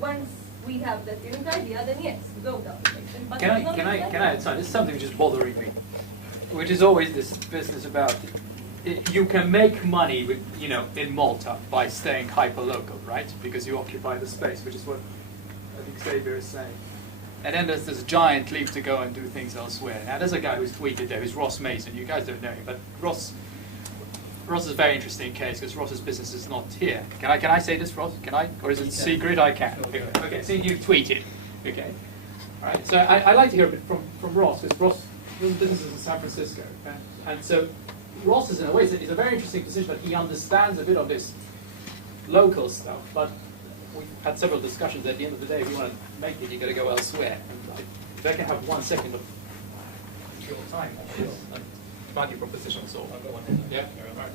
once we have that unit idea, then yes, go down the section. But Can I add something? This is something which is bothering me, which is always this business about you can make money with, in Malta by staying hyper-local, right? Because you occupy the space, which is what I think Xavier is saying. And then there's this giant leap to go and do things elsewhere. Now there's a guy who's tweeted there, who's Ross Mason. You guys don't know him, but Ross is a very interesting case because Ross's business is not here. Can I say this, Ross? Can I? Or is it secret? I can. Okay, so you tweeted. Okay. All right. So I'd like to hear a bit from Ross, because Ross runs businesses in San Francisco. Okay? And so Ross is in a way, it's a very interesting position that he understands a bit of this local stuff, but we've had several discussions. At the end of the day, if you want to make it, you've got to go elsewhere. And if I can have 1 second of your time on this value proposition, so I've got one here. Yeah. All right.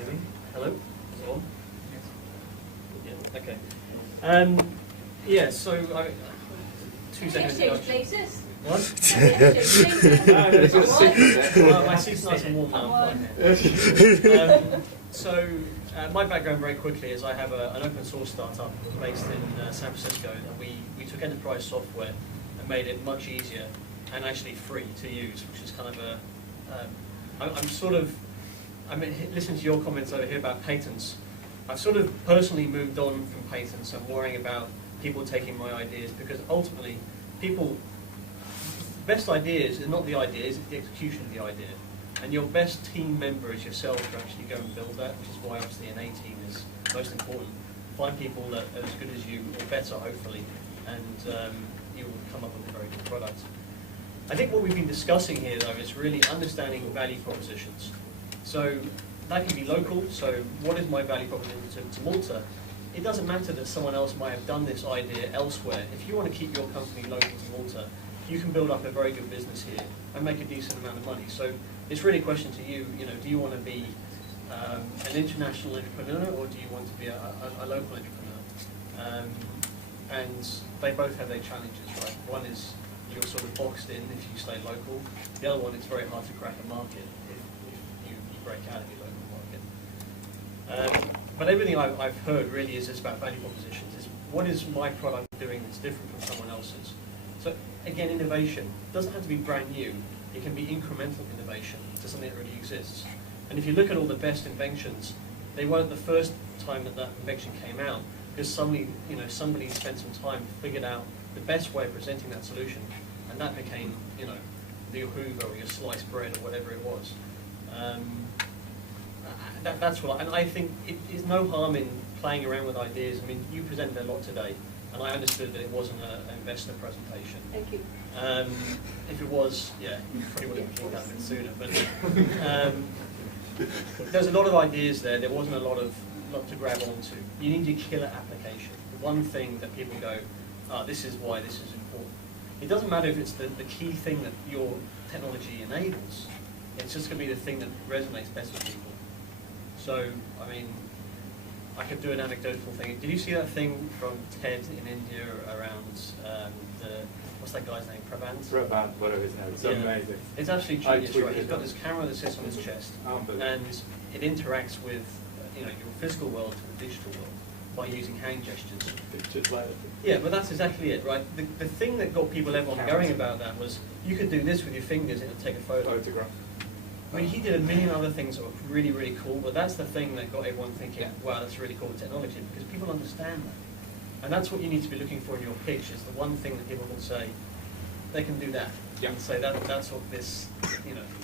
Really? Hello? Is it on? Yes. Yeah. Okay. Yeah. So 2 seconds ago. Exchange places. What? It's got a secret there. My seat's nice and warm now. So my background very quickly is I have an open source startup based in San Francisco, and we took enterprise software and made it much easier and actually free to use, which is kind of a listening to your comments over here about patents. I've sort of personally moved on from patents and worrying about people taking my ideas, because ultimately best ideas is not the ideas, it's the execution of the idea. And your best team member is yourself to actually go and build that, which is why obviously an A team is most important. Find people that are as good as you, or better hopefully, and you will come up with a very good product. I think what we've been discussing here though is really understanding value propositions. So that can be local, so what is my value proposition to Malta? It doesn't matter that someone else might have done this idea elsewhere. If you want to keep your company local to Malta, you can build up a very good business here and make a decent amount of money. So it's really a question to you, do you want to be an international entrepreneur, or do you want to be a local entrepreneur? And they both have their challenges, right? One is you're sort of boxed in if you stay local. The other one, it's very hard to crack a market if you break out of your local market. But everything I've heard really is just about value propositions. Is what is my product doing that's different from someone else's? So again, innovation doesn't have to be brand new. It can be incremental innovation to something that already exists. And if you look at all the best inventions, they weren't the first time that invention came out, because somebody spent some time, figured out the best way of presenting that solution, and that became, the Hoover or your sliced bread or whatever it was. That's what, and I think it is no harm in playing around with ideas. I mean, you presented a lot today, and I understood that it wasn't an investor presentation. Thank you. If it was, yeah, you probably would have kicked that a bit sooner. But there's a lot of ideas there. There wasn't a lot to grab onto. You need your killer application. The one thing that people go, this is why this is important. It doesn't matter if it's the key thing that your technology enables. It's just going to be the thing that resonates best with people. So, I mean, I could do an anecdotal thing. Did you see that thing from TED in India around what's that guy's name? Prabant, whatever his name is. It's amazing. It's absolutely genius, right? He's got this camera that sits on his chest, and it interacts with your physical world to the digital world by using hand gestures. Yeah, but that's exactly it, right? The thing that got everyone going about that was you could do this with your fingers and it would take a photograph. I mean, he did a million other things that were really, really cool, but that's the thing that got everyone thinking, wow, that's really cool technology, because people understand that. And that's what you need to be looking for in your pitch, is the one thing that people can say, they can do that. Yeah. And say that's what this,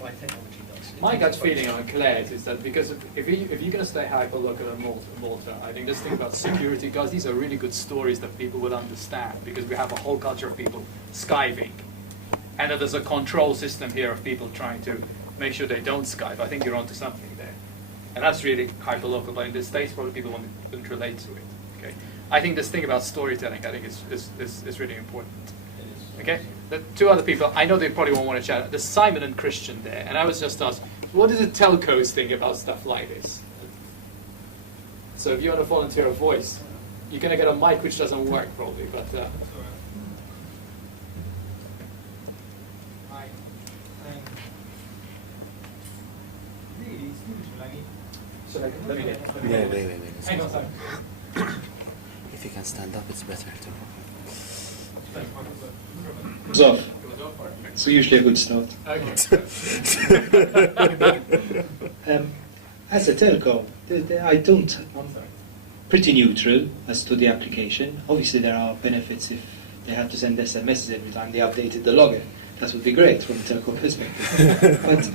my technology does. My gut feeling on Claire's is that because if you're going to stay hyper-local in Malta, I think this thing about security, guys, these are really good stories that people will understand, because we have a whole culture of people skiving. And that there's a control system here of people trying to make sure they don't Skype. I think you're onto something there. And that's really hyper-local, but in the States, probably people wouldn't relate to it. Okay. I think this thing about storytelling, I think is really important. Okay? The two other people, I know they probably won't want to chat. There's Simon and Christian there, and I was just asked, what does the telcos think about stuff like this? So if you want to volunteer a voice, you're going to get a mic which doesn't work probably, but... It's If you can stand up, it's better. It's off. It's usually a good start. As a telco, I'm pretty neutral as to the application. Obviously, there are benefits if they have to send SMSs every time they updated the login. That would be great from a telco perspective. But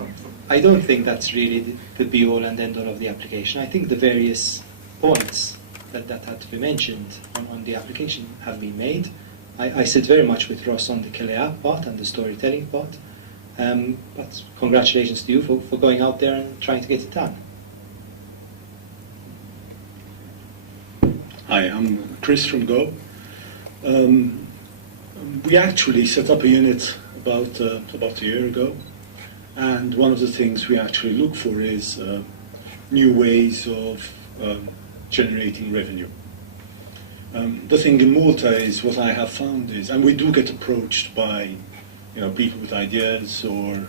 I don't think that's really the be-all and end-all of the application. I think the various points that had to be mentioned on the application have been made. I sit very much with Ross on the killer app part and the storytelling part. But congratulations to you for going out there and trying to get it done. Hi, I'm Chris from Go. We actually set up a unit about a year ago, and one of the things we actually look for is new ways of generating revenue. The thing in Malta is what I have found is, and we do get approached by people with ideas or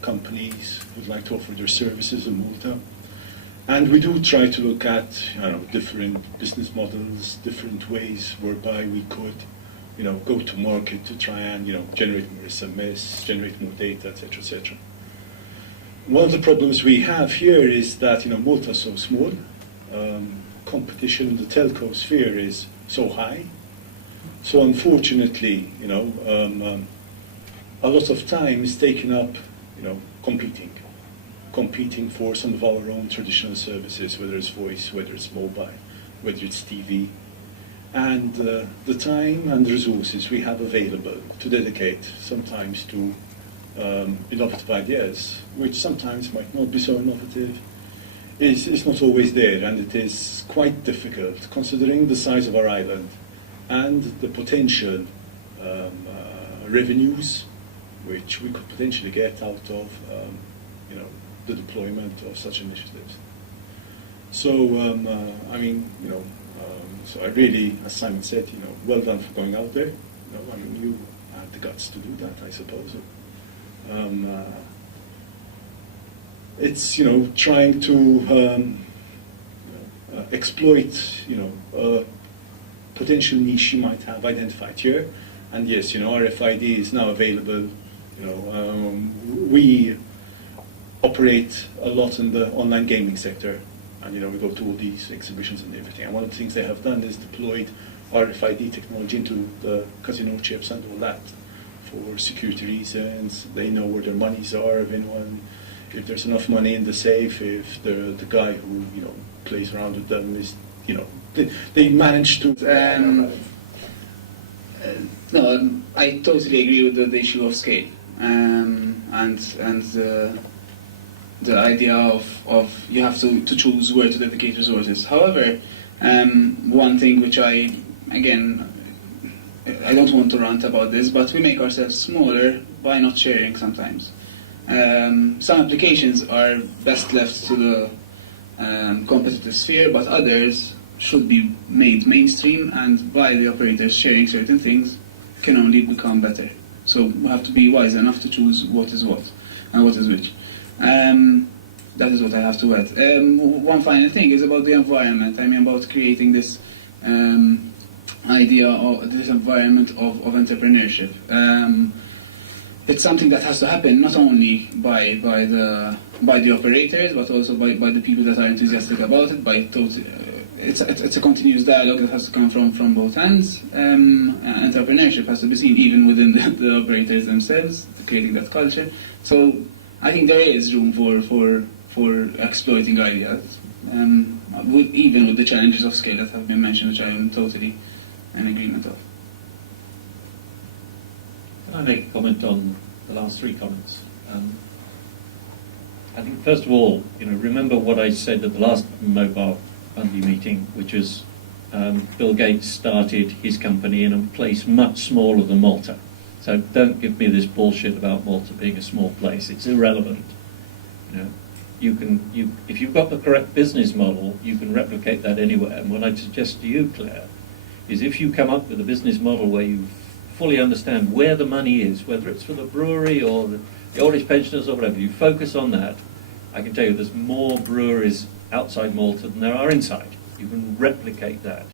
companies who'd like to offer their services in Malta. And we do try to look at different business models, different ways whereby we could go to market to try and generate more SMS, generate more data, etc., etc. One of the problems we have here is that Malta is so small. Competition in the telco sphere is so high. So unfortunately, a lot of time is taken up competing for some of our own traditional services, whether it's voice, whether it's mobile, whether it's TV. And the time and the resources we have available to dedicate sometimes to innovative ideas, which sometimes might not be so innovative, is not always there, and it is quite difficult considering the size of our island and the potential revenues which we could potentially get out of the deployment of such initiatives. So so I really, as Simon said, well done for going out there. You had the guts to do that, I suppose. It's trying to exploit a potential niche you might have identified here, and yes, RFID is now available. We operate a lot in the online gaming sector, and we go to all these exhibitions and everything. And one of the things they have done is deployed RFID technology into the casino chips and all that for security reasons. They know where their monies are, if there's enough money in the safe, if the guy who plays around with them is they manage to. No, I totally agree with the issue of scale and the idea of you have to choose where to dedicate resources. However, one thing which I don't want to rant about this, but we make ourselves smaller by not sharing sometimes. Some applications are best left to the competitive sphere, but others should be made mainstream, and by the operators sharing certain things can only become better. So we have to be wise enough to choose what is what and what is which. That is what I have to add. One final thing is about the environment. I mean, about creating this idea of this environment of entrepreneurship. It's something that has to happen not only by the operators, but also by the people that are enthusiastic about it. It's a continuous dialogue that has to come from both ends. Entrepreneurship has to be seen even within the operators themselves, creating that culture. So I think there is room for exploiting ideas, even with the challenges of scale that have been mentioned, which I am totally in agreement of. Can I make a comment on the last three comments? I think first of all, remember what I said at the last Mobile Monday meeting, which is Bill Gates started his company in a place much smaller than Malta. So don't give me this bullshit about Malta being a small place. It's irrelevant. If you've got the correct business model, you can replicate that anywhere. And what I'd suggest to you, Claire, is if you come up with a business model where you fully understand where the money is, whether it's for the brewery or the old age pensioners or whatever, you focus on that. I can tell you there's more breweries outside Malta than there are inside. You can replicate that.